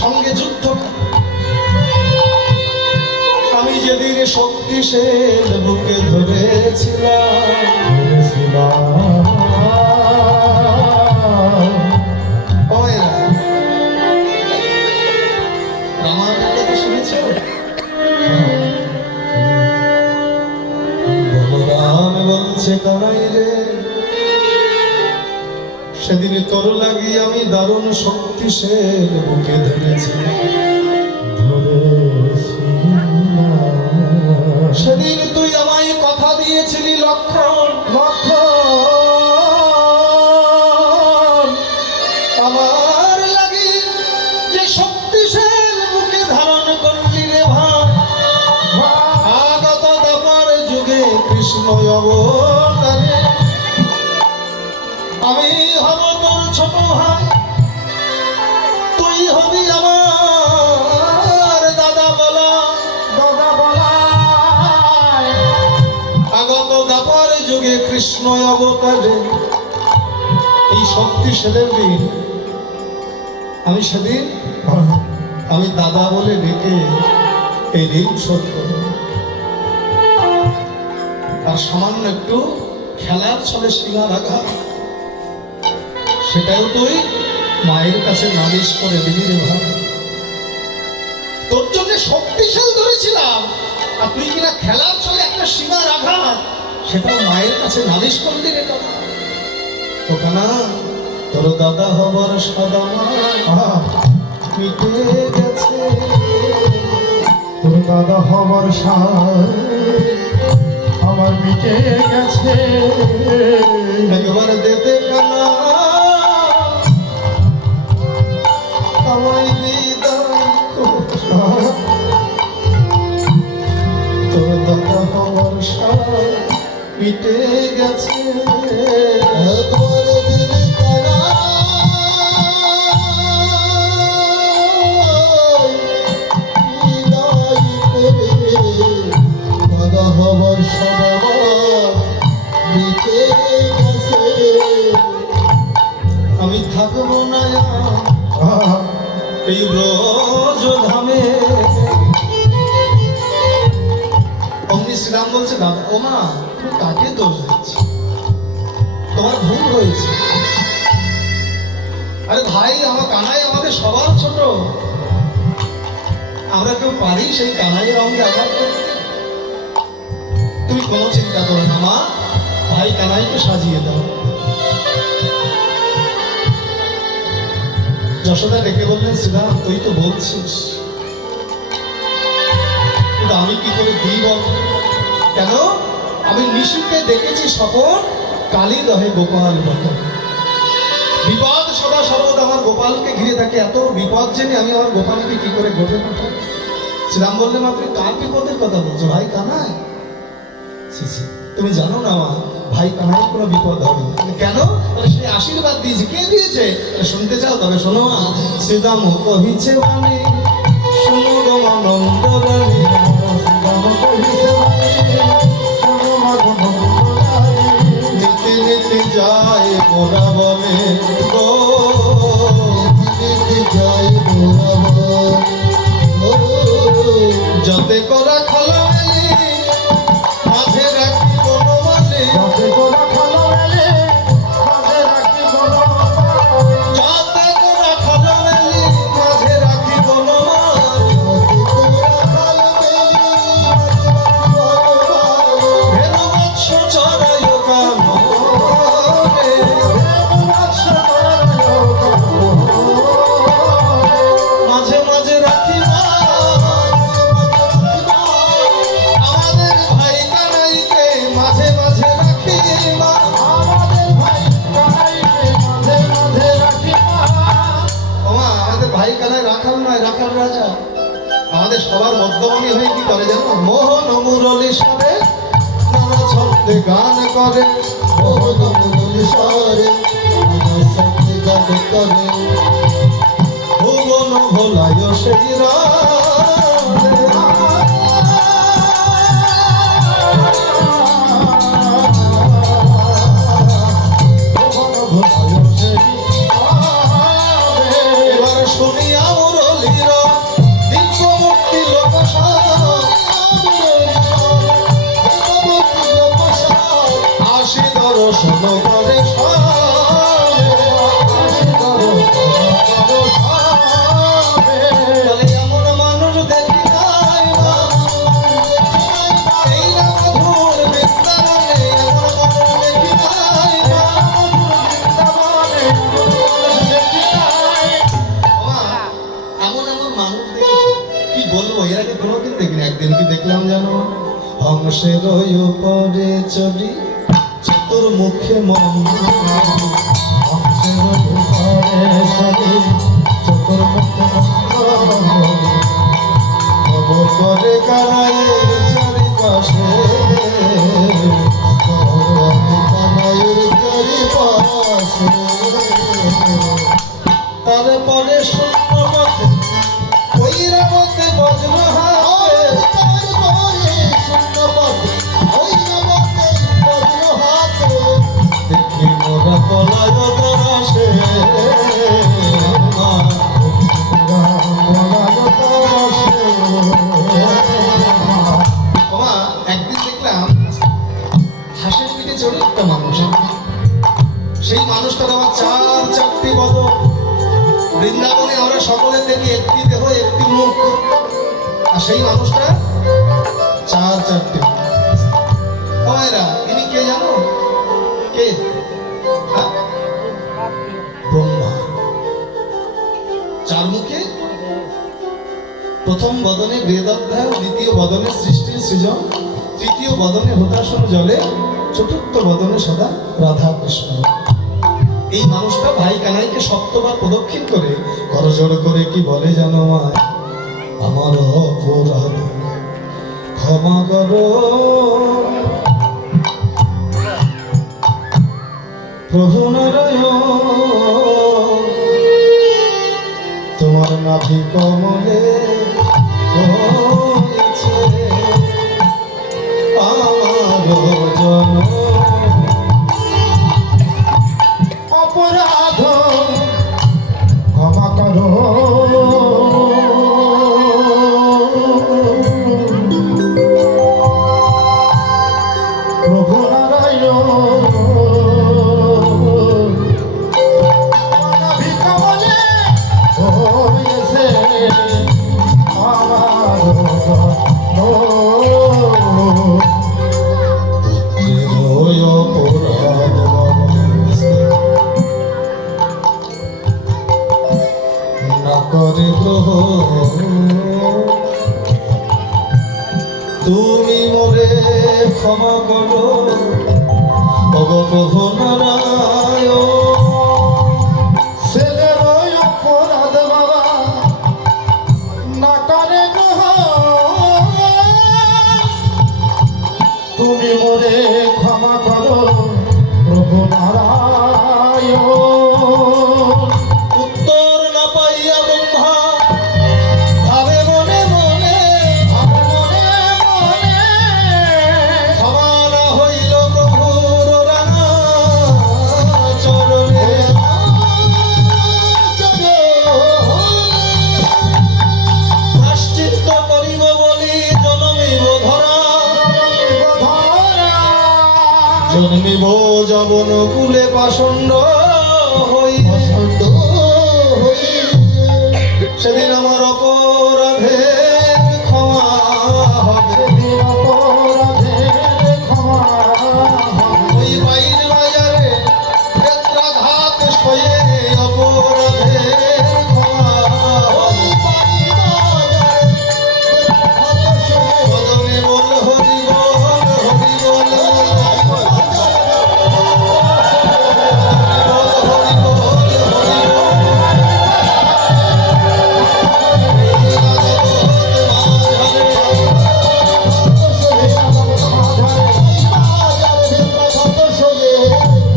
সঙ্গে যুদ্ধ। আমি যেদিন শক্তিশাল বুকে ধরেছিলাম, রামায়ণের কথা শুনেছ? বলরাম বলছে কানাই রে, সেদিন তোর লাগি আমি দারুণ শক্তিশাল বুকে ধরেছিলাম। সেদিন তুই আমায় কথা দিয়েছিলি লক্ষণ, লক্ষণ আমার লাগি যে শক্তিশাল বুকে ধারণ করলি রে ভাই। আগত দ্বাপর যুগে কৃষ্ণ অবতারে আমি হব তোর ছোট ভাই, তুই হবি আমার দাদা বলা, দাদা বলা। আগত দ্বাপর যুগে কৃষ্ণ অবতারে এই শক্তিশালের দিন আমি সেদিন আমি দাদা বলে ডেকে এই ঋণ শোধ করব। আর সামান্য একটু খেলার ছলে শিলা রাখা, সেটাও তুই মায়ের কাছে নালিশ করে দিলি রে ভাই। তোর জন্য শক্তিশাল ধরেছিলাম, আর তুই কিনা খেলার ছলে একটা সীমা রাখা, সেটাও মায়ের কাছে নালিশ করলি রে দাদা। তো কানা, তোর দাদা হবার সাদা মিটে গেছে, তোর দাদা হবার সাদ আমার মিটে গেছে। একবার দেতে কানা আমায় বিদায় কর। তোর দাদা হবার সাদ মিটে গেছে। একবার দেতে কানা হবার সবার মিটে গেছে। আমি থাকবো না এই ব্রজ ধামে। অমনি শ্রীরাম বলছে, দাদা ও মা, তুমি কাকে দোষ দিচ্ছ? তোমার ভুল হয়েছে। আরে ভাই, আমার কানাই আমাদের সবার ছোট, আমরা কেউ পারি সেই কানাইয়ের অঙ্গে আঘাত করতে? তুমি কোনো চিন্তা করো না মা, ভাই কানাইকে সাজিয়ে দাও। যশোদা ডেকে বললেন, শ্রীরাম তুই তো বলছিস, কিন্তু আমি কি করে দিই বল? কেন? আমি নিশিকে দেখেছি স্বপন, কালী দহে গোপাল বলে। বিপদ সদা সর্বদা আমার গোপালকে ঘিরে থাকে, এত বিপদ জেনে আমি আমার গোপালকে কি করে ঘটে পাঠাবো? শ্রীরাম বললেন, আপনি কার বিপদের কথা বলছো? ভাই কানাই? তুমি জানো না মা, ভাই কানাই কোনো বিপদ হবে না। কেন? সে আশীর্বাদ দিয়েছে। কে দিয়েছে? শুনতে চাও? তবে শোনো মা। শ্রীরাম কহিছে বাণী, শোনো গো আনন্দ রানী। শ্রীরাম কহিছে বাণী, শোনো মা গো আনন্দ রানী। নীতি নীতি যায় গোরা বনে গো, নীতি যায় গোরা বনে। যতে করা খালা মেলি, মাঝে রাখি বনমালী। যতে করা খালা মেলে মাঝে রাখি বনমালী। যতে করা খালা মেলি, মাঝে রাখি বনমালী। ভেনু বৎস চড়ায় কাননে, মাঝে মাঝে রাখি আমাদের ভাই কানাইকে, মাঝে মাঝে রাখি মা। আমাদের ভাই কানাইকে মাঝে মাঝে রাখি মা। ওমা, আমাদের ভাই কানাই রাখাল নয়, রাখাল রাজা। আমাদের সবার মধ্যমণি হয়ে কি করে জানো? মোহন মুরলী সরে নানা ছন্দে গান করে। মোহন মুরলী সরে নানা ছন্দে গান করে। ভুবন ভোলায় সেই এবার শুনিয়া মুরলী বাঁশের উপরে চড়ি চতুর্মুখে মন খবর করে কানাইয়ের চারিপাশে কানাইয়ের চারিপাশে তারপরে শূন্য পথে ওই রাবতে বজ্র হাতে তারপরে শূন্য পথে ওই রাবতে বজ্র হাতে দেখি মোরা পলায় তরাসে একদিন দেখলাম হাঁসের পিঠে চড়ে একটা মানুষ, সেই মানুষটার আমার চারটি বদন। বৃন্দাবনে আমরা সকলে দেখি একটি দেহ একটি মুখ, আর সেই মানুষটা চারটি। মায়েরা ইনি কে জানো? কে? হ্যাঁ? ব্রহ্মা। চার মুখে, প্রথম বদনে বেদাধ্যায়, দ্বিতীয় বদনে সৃষ্টির সৃজন, তৃতীয় বদনে হতাশন জলে, চতুর্থ বদনে সদা রাধা কৃষ্ণ। এই মানুষটা ভাই কানাইকে সপ্তবার প্রদক্ষিণ করে করজোড় করে কি বলে জানো? মায় আমার অপরাধ ক্ষমা করো প্রভু নারায়ণ, তোমার নাভি কমলে হয়েছে আমার জন্ম। অপরাধ ক্ষমা করো প্রভু নারায়ণ, নাভি কমলে হয়েছে আমার জন্ম। করে তুমি মোরে ক্ষমা করো ওগো প্রভু নারায়ণ। ছেলের ওই অপরাধ বাবা না করে তুমি মোরে ক্ষমা করো প্রভু নারায়ণ। উত্তর না পাইয়া ব্রহ্মা ভাবে মনে মনে, ক্ষমা না হইল প্রভুর রাঙা চরণে। প্রায়শ্চিত্ত করিব বলি জনমিব ধরা, জন্মিব যবন কুলে পাষণ্ড হই। সেদিন আমার অপরাধের ক্ষমা হবে, ওই বাইর বাজারে বেত্রাঘাত সয়ে অপরাধের ক্ষমা হবে। বদনে বল হরি বল, হরি বল, হরি বল, হরি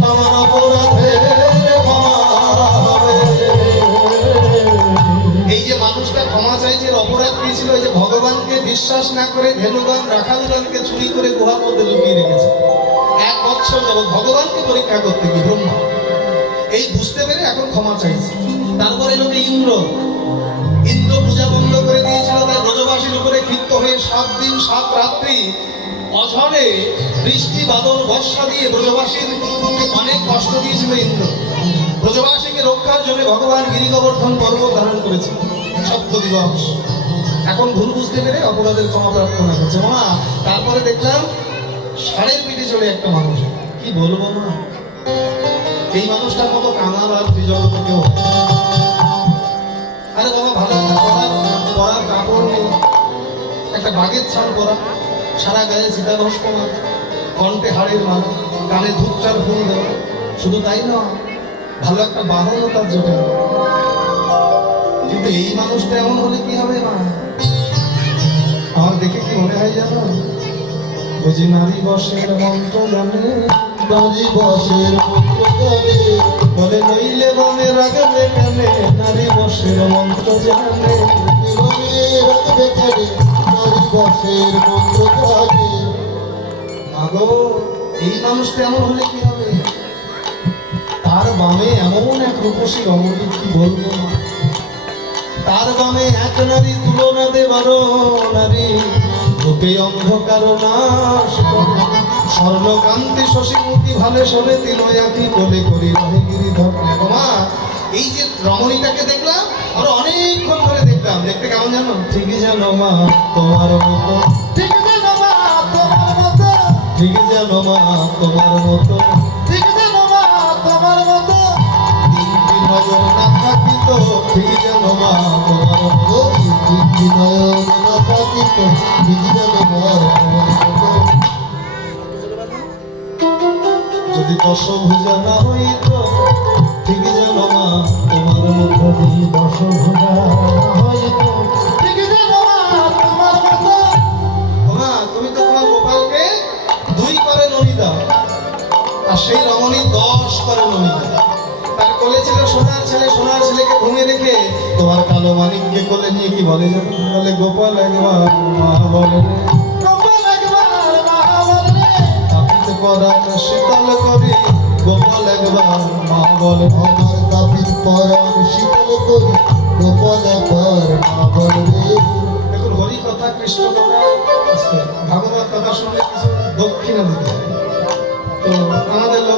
আমার অপরাধের ক্ষমা হবে। এই যে মানুষটা ক্ষমা চাইছে, এর অপরাধ কি ছিল? এই যে ভগবানকে বিশ্বাস না করে ধেনুগান রাখালগানকে চুরি করে গুহার মধ্যে লুকিয়ে রেখেছে 1 বছর যাবৎ ভগবানকে পরীক্ষা করতে গিয়ে ব্রহ্মা। এই বুঝতে পেরে এখন ক্ষমা চাইছে। তারপরে লোকে ইন্দ্র পূজা বন্ধ করে দিয়েছিল, তাই ব্রজবাসীর উপরে ক্ষিপ্ত হয়ে 7 দিন 7 রাত্রি অঝরে বৃষ্টি বাদল বর্ষা দিয়ে ব্রজবাসীর অনেক কষ্ট দিয়েছিল ইন্দ্র। ব্রজবাসীকে রক্ষার জন্য ভগবান গিরিগোবর্ধন পর্বত ধারণ করেছে 7 দিবস। এখন ভুল বুঝতে পেরে অপরাধের ক্ষমা প্রার্থনা করছে। মা তারপরে দেখলাম ষাঁড়ের পিঠে চড়ে একটা মানুষ, কি বলবো মা, এই মানুষটার মতো কাঙাল আর ত্রিজগতে কেউ নেই। আরে বাবা ভালো একটা পরার কাপড় নেই, একটা বাঘের ছাল পরা, সারা গায়ে সীতা ভস্ম মাখা, কণ্ঠে হাড়ের মালা, কানে ধূপচার ফুল দেওয়া। শুধু তাই নয়, ভালো একটা বাহনও তার জোটে না। কিন্তু এই মানুষটা এমন হলে কি হবে মা? আমার দেখে কি মনে হয় জানো? বুঝি নারী বসের মন্ত্র জানে, নারী বসের মন্ত্র জানে, বলে নইলে বনে রাগবে কেনে, নারী বসের মন্ত্র জানে। জীবনে রাখবে কেনে, নারী বসের মন্ত্র জানে। আগো এই মানুষটা এমন হলে কি হবে? তার বামে এমন এক রূপসী রমণী, কি বলবো মা। তার বামে এক নারী তুলনা দেবার নারী, রূপে অন্ধকার নাশ করে। স্বর্ণকান্তি শশীমুখী ভালে শোনে তিনয় আঁখি কোলে করি রহে গিরিধর। মা এই যে রমণীটাকে দেখলাম, আরো অনেকক্ষণ ধরে দেখলাম, দেখতে কেমন জানো? ঠিকই জানো মা তোমার মতো, ঠিক যেন মা তোমার মতো, ঠিক জানো মা তোমার মতো। ঠিক যেন মা তোমার মতো। তিনটি নয়ন না থাকিত, ঠিক জানো মা তোমার মতো। তিনটি নয়ন না থাকিত, ঠিক যেন মা তোমার মতো। যদি দশভুজা না হইত, ঠিক জানো মা তোমার মতো। যদি দশভুজা না হইত, ঠিক যেন মা তোমার মতো। মা তুমি তো তোমার গোপালকে 2 করে ননি দাও, আর সেই রমণী 10 করে ননি দাও। তার কোলে ছিল সোনার ছেলে, সোনার ছেলেকে ঘুমিয়ে রেখে তোমার কালো মানিককে কোলে নিয়ে কি বলে জানো? বলে গোপাল একবার মা বলে রে, গোপাল একবার মা বলে রে, তাপিত করা শীতল করি, গোপাল একবার মা বলে রে। আমার তাপিত পরাণ শীতল করি, গোপাল একবার মা বলে রে। দেখুন হরি কথা কৃষ্ণ কথা ভাগবত কথা শুনলে কিছু দক্ষিণা দিতে হয়। তো আমাদের লোক